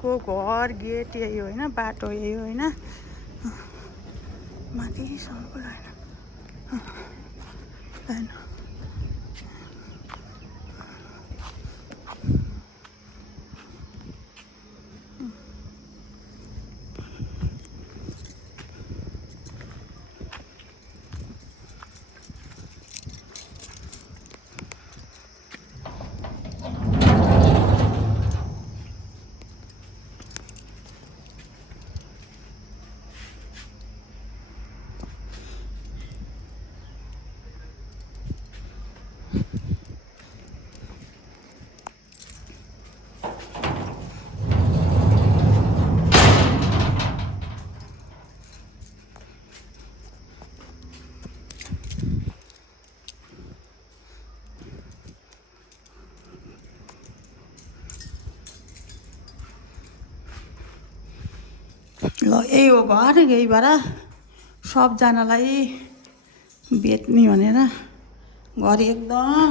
को घर गेट यही हो होइन, बाटो यही हो होइन, माथिसम्मको लाइन। ल यही हो घर, यही भएर सबजनालाई बेच्ने भनेर घर एकदम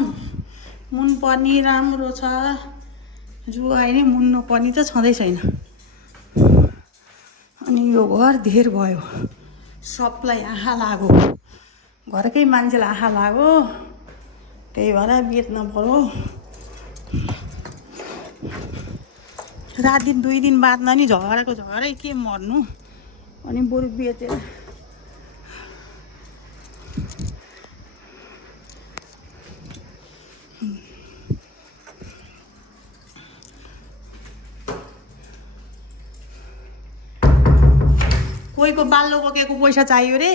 मुनपर्ने राम्रो छ। जुवाई नै मुन्नुपर्ने त छँदै छैन। अनि यो घर धेर भयो, सबलाई आँखा लाग्यो, घरकै मान्छेलाई आँखा लाग्यो, त्यही भएर बेच्न पर्यो। रात दिन 2 दिन बादमा नि झगडाको झगडै के मर्नु, अनि बरु बेचेर कोहीको बाल्लो बोकेको पैसा चाहियो रे,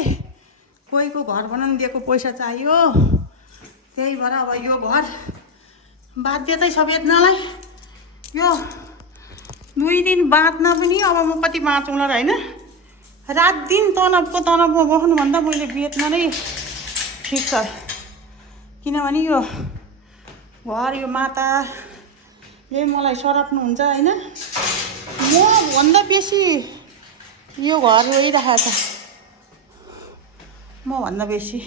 कोहीको घर बनाउनु दिएको पैसा चाहियो, त्यही भएर अब यो घर बाध्यतै छ बेच्नलाई। यो 2 दिन बाँच्न पनि अब म कति बाँचौँला र होइन। रात दिन तनबमा बस्नुभन्दा मैले बेच्न नै ठिक छ, किनभने यो घर यो माताले मलाई सराप्नुहुन्छ होइन। म भन्दा बेसी यो घर रोइरहेको छ, म भन्दा बेसी।